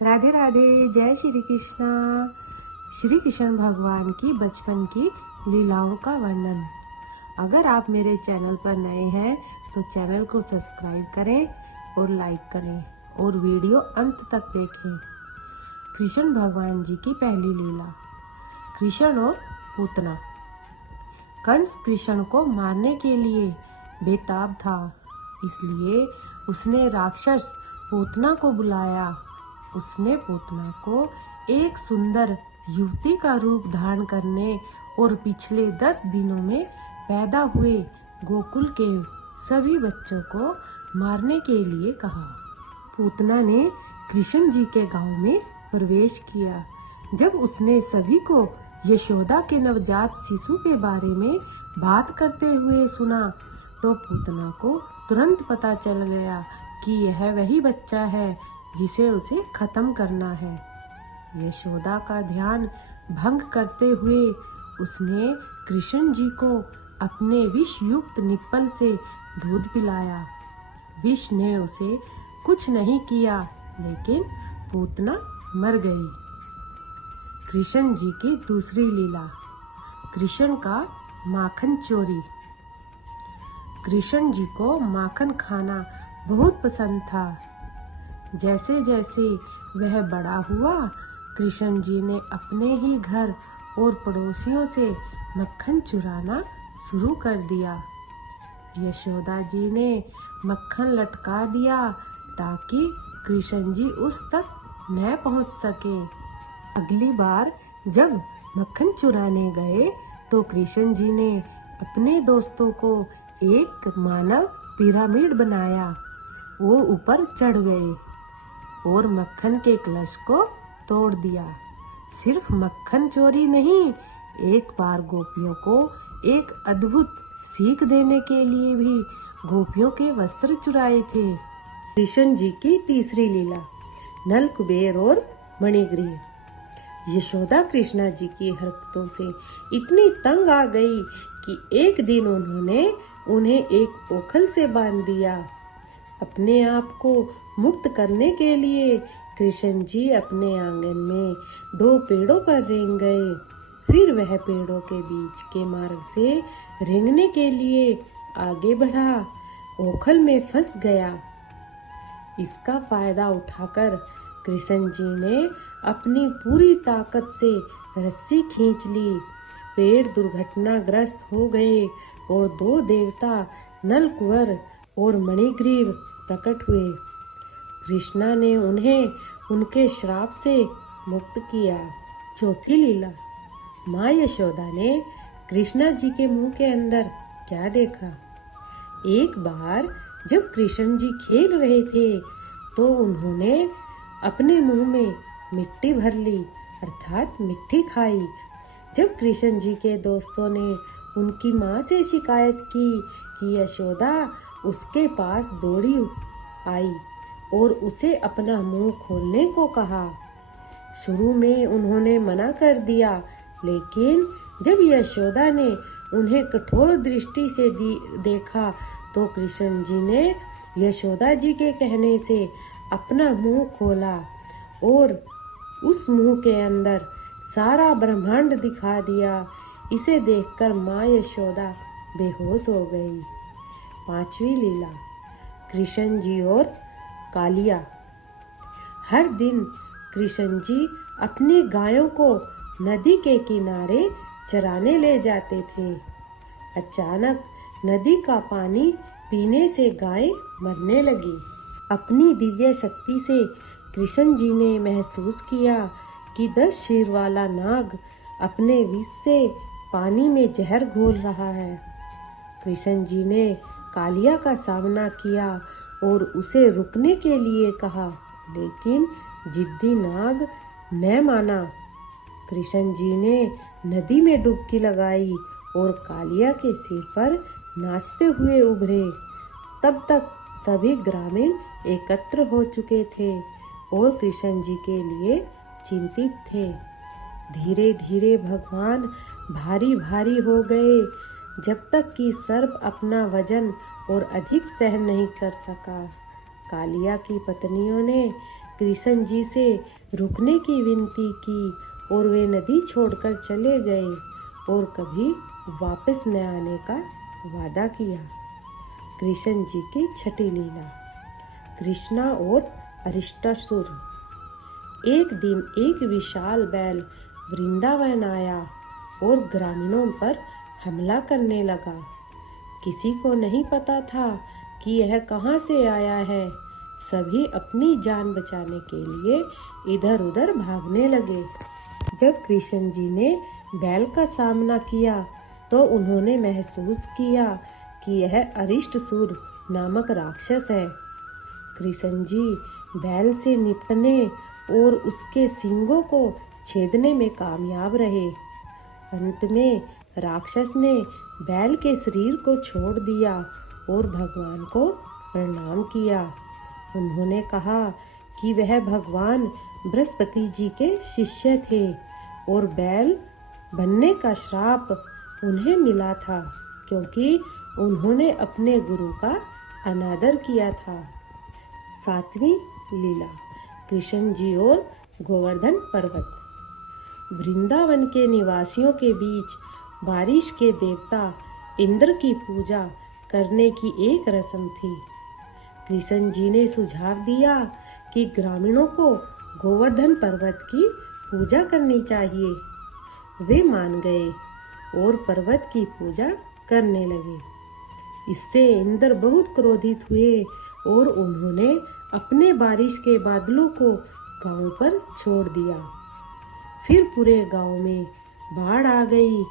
राधे राधे। जय श्री कृष्णा। श्री कृष्ण भगवान की बचपन की लीलाओं का वर्णन। अगर आप मेरे चैनल पर नए हैं तो चैनल को सब्सक्राइब करें और लाइक करें और वीडियो अंत तक देखें। कृष्ण भगवान जी की पहली लीला। कृष्ण और पूतना। कंस कृष्ण को मारने के लिए बेताब था, इसलिए उसने राक्षस पूतना को बुलाया। उसने पूतना को एक सुंदर युवती का रूप धारण करने और पिछले 10 दिनों में पैदा हुए गोकुल के सभी बच्चों को मारने के लिए कहा। पूतना ने कृष्ण जी के गांव में प्रवेश किया। जब उसने सभी को यशोदा के नवजात शिशु के बारे में बात करते हुए सुना तो पूतना को तुरंत पता चल गया कि यह वही बच्चा है जिसे उसे खत्म करना है। यशोदा का ध्यान भंग करते हुए उसने कृष्ण जी को अपने विष युक्त निप्पल से दूध पिलाया। विष ने उसे कुछ नहीं किया, लेकिन पूतना मर गई। कृष्ण जी की दूसरी लीला। कृष्ण का माखन चोरी। कृष्ण जी को माखन खाना बहुत पसंद था। जैसे जैसे वह बड़ा हुआ, कृष्ण जी ने अपने ही घर और पड़ोसियों से मक्खन चुराना शुरू कर दिया। यशोदा जी ने मक्खन लटका दिया ताकि कृष्ण जी उस तक न पहुंच सके। अगली बार जब मक्खन चुराने गए तो कृष्ण जी ने अपने दोस्तों को एक मानव पिरामिड बनाया। वो ऊपर चढ़ गए और मक्खन के कलश को तोड़ दिया। सिर्फ मक्खन चोरी नहीं, एक बार गोपियों को एक अद्भुत सीख देने के लिए भी गोपियों के वस्त्र चुराए थे। कृष्ण जी की तीसरी लीला। नल कुबेर और मणिग्रीव। यशोदा कृष्णा जी की हरकतों से इतनी तंग आ गई कि एक दिन उन्होंने उन्हें एक ओखल से बांध दिया। अपने आप को मुक्त करने के लिए कृष्ण जी अपने आंगन में 2 पेड़ों पर रेंग गए। फिर वह पेड़ों के बीच के मार्ग से रेंगने के लिए आगे बढ़ा, ओखल में फंस गया। इसका फायदा उठाकर कृष्ण जी ने अपनी पूरी ताकत से रस्सी खींच ली। पेड़ दुर्घटनाग्रस्त हो गए और 2 देवता नल कुंवर और मणिग्रीव प्रकट हुए। कृष्णा ने उन्हें उनके श्राप से मुक्त किया। चौथी लीला। माँ यशोदा ने कृष्णा जी के मुंह के अंदर क्या देखा? एक बार जब कृष्ण जी खेल रहे थे तो उन्होंने अपने मुंह में मिट्टी भर ली, अर्थात मिट्टी खाई। जब कृष्ण जी के दोस्तों ने उनकी माँ से शिकायत की कि यशोदा उसके पास दौड़ी आई और उसे अपना मुंह खोलने को कहा। शुरू में उन्होंने मना कर दिया, लेकिन जब यशोदा ने उन्हें कठोर दृष्टि से देखा तो कृष्ण जी ने यशोदा जी के कहने से अपना मुंह खोला और उस मुंह के अंदर सारा ब्रह्मांड दिखा दिया। इसे देखकर माँ यशोदा बेहोश हो गई। पांचवी लीला। कृष्ण जी और कालिया। हर दिन कृष्ण जी अपनी गायों को नदी के किनारे चराने ले जाते थे। अचानक नदी का पानी पीने से गाय मरने लगी। अपनी दिव्य शक्ति से कृष्ण जी ने महसूस किया कि 10 सिर वाला नाग अपने विष से पानी में जहर घोल रहा है। कृष्ण जी ने कालिया का सामना किया और उसे रुकने के लिए कहा, लेकिन जिद्दी नाग न माना। कृष्ण जी ने नदी में डुबकी लगाई और कालिया के सिर पर नाचते हुए उभरे। तब तक सभी ग्रामीण एकत्र हो चुके थे और कृष्ण जी के लिए चिंतित थे। धीरे धीरे भगवान भारी भारी हो गए, जब तक कि सर्प अपना वजन और अधिक सहन नहीं कर सका। कालिया की पत्नियों ने कृष्ण जी से रुकने की विनती की और वे नदी छोड़कर चले गए और कभी वापस न आने का वादा किया। कृष्ण जी की छठी लीला। कृष्णा और अरिष्टासुर। एक दिन एक विशाल बैल वृंदावन आया और ग्रामीणों पर हमला करने लगा। किसी को नहीं पता था कि यह कहां से आया है। सभी अपनी जान बचाने के लिए इधर उधर भागने लगे। जब कृष्ण जी ने बैल का सामना किया तो उन्होंने महसूस किया कि यह अरिष्टसूर नामक राक्षस है। कृष्ण जी बैल से निपटने और उसके सींगों को छेदने में कामयाब रहे। अंत में राक्षस ने बैल के शरीर को छोड़ दिया और भगवान को प्रणाम किया। उन्होंने कहा कि वह भगवान बृहस्पति जी के शिष्य थे और बैल बनने का श्राप उन्हें मिला था क्योंकि उन्होंने अपने गुरु का अनादर किया था। 7वीं लीला। कृष्ण जी और गोवर्धन पर्वत। वृंदावन के निवासियों के बीच बारिश के देवता इंद्र की पूजा करने की एक रस्म थी। कृष्ण जी ने सुझाव दिया कि ग्रामीणों को गोवर्धन पर्वत की पूजा करनी चाहिए। वे मान गए और पर्वत की पूजा करने लगे। इससे इंद्र बहुत क्रोधित हुए और उन्होंने अपने बारिश के बादलों को गांव पर छोड़ दिया। फिर पूरे गांव में बाढ़ आ गई।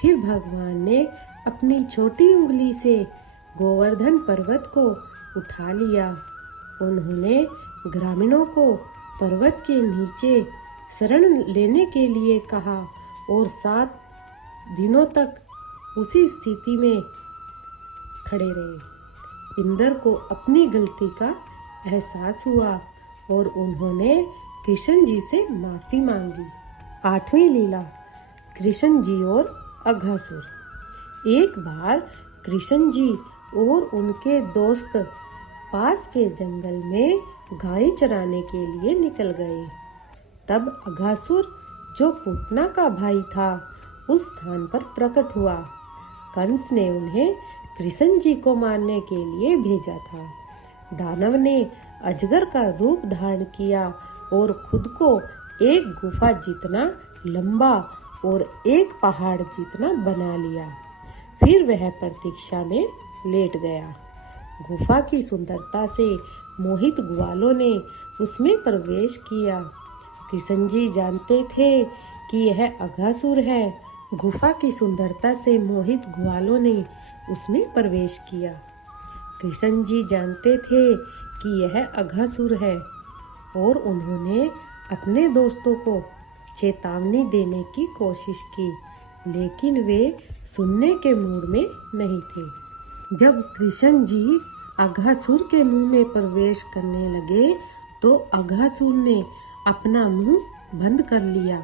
फिर भगवान ने अपनी छोटी उंगली से गोवर्धन पर्वत को उठा लिया। उन्होंने ग्रामीणों को पर्वत के नीचे शरण लेने के लिए कहा और 7 दिनों तक उसी स्थिति में खड़े रहे। इंद्र को अपनी गलती का एहसास हुआ और उन्होंने कृष्ण जी से माफी मांगी। 8वीं लीला। कृष्ण जी और अघासुर। एक बार कृष्ण जी और उनके दोस्त पास के जंगल में गाय चराने के लिए निकल गए। तब अघासुर जो पूतना का भाई था उस स्थान पर प्रकट हुआ। कंस ने उन्हें कृष्ण जी को मारने के लिए भेजा था। दानव ने अजगर का रूप धारण किया और खुद को एक गुफा जितना लंबा और एक पहाड़ जितना बना लिया। फिर वह प्रतीक्षा में लेट गया। गुफा की सुंदरता से मोहित ग्वालों ने उसमें प्रवेश किया। कृष्ण जी जानते थे कि यह अघासुर है। गुफा की सुंदरता से मोहित ग्वालों ने उसमें प्रवेश किया। कृष्ण जी जानते थे कि यह अघासुर है और उन्होंने अपने दोस्तों को चेतावनी देने की कोशिश की, लेकिन वे सुनने के मूड में नहीं थे। जब कृष्ण जी अघासुर के मुंह में प्रवेश करने लगे तो अघासुर ने अपना मुंह बंद कर लिया।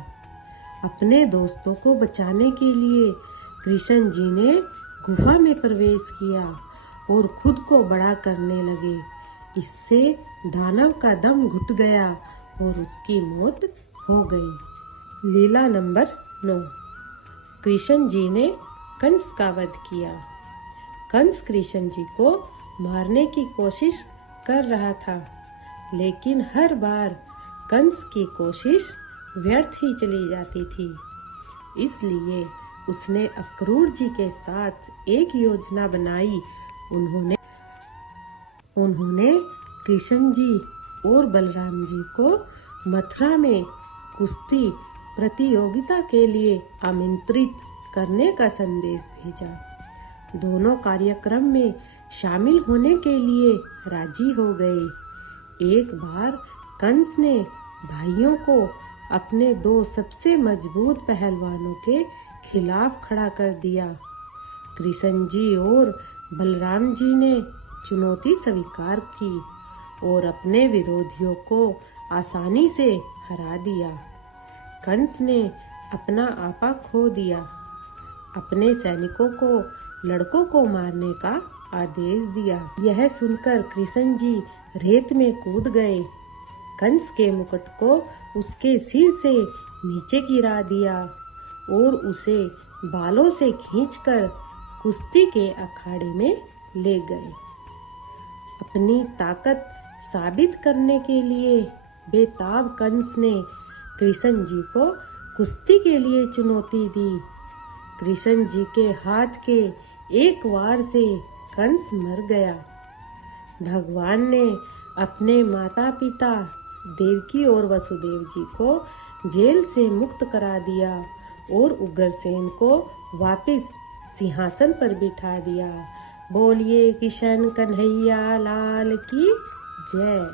अपने दोस्तों को बचाने के लिए कृष्ण जी ने गुफा में प्रवेश किया और खुद को बड़ा करने लगे। इससे दानव का दम घुट गया और उसकी मौत हो गई। लीला नंबर 9। कृष्ण जी ने कंस का वध किया। कंस कृष्ण जी को मारने की कोशिश कर रहा था, लेकिन हर बार कंस की कोशिश व्यर्थ ही चली जाती थी। इसलिए उसने अक्रूर जी के साथ एक योजना बनाई। उन्होंने कृष्ण जी और बलराम जी को मथुरा में कुश्ती प्रतियोगिता के लिए आमंत्रित करने का संदेश भेजा। दोनों कार्यक्रम में शामिल होने के लिए राजी हो गए। एक बार कंस ने भाइयों को अपने 2 सबसे मजबूत पहलवानों के खिलाफ खड़ा कर दिया। कृष्ण जी और बलराम जी ने चुनौती स्वीकार की और अपने विरोधियों को आसानी से हरा दिया। कंस ने अपना आपा खो दिया। अपने सैनिकों को लड़कों को मारने का आदेश दिया। यह सुनकर कृष्ण जी रेत में कूद गए। कंस के मुकुट को उसके सिर से नीचे गिरा दिया और उसे बालों से खींचकर कुश्ती के अखाड़े में ले गए। अपनी ताकत साबित करने के लिए बेताब कंस ने कृष्ण जी को कुश्ती के लिए चुनौती दी। कृष्ण जी के हाथ के एक वार से कंस मर गया। भगवान ने अपने माता पिता देवकी और वसुदेव जी को जेल से मुक्त करा दिया और उग्रसेन को वापस सिंहासन पर बिठा दिया। बोलिए कृष्ण कन्हैया लाल की जय।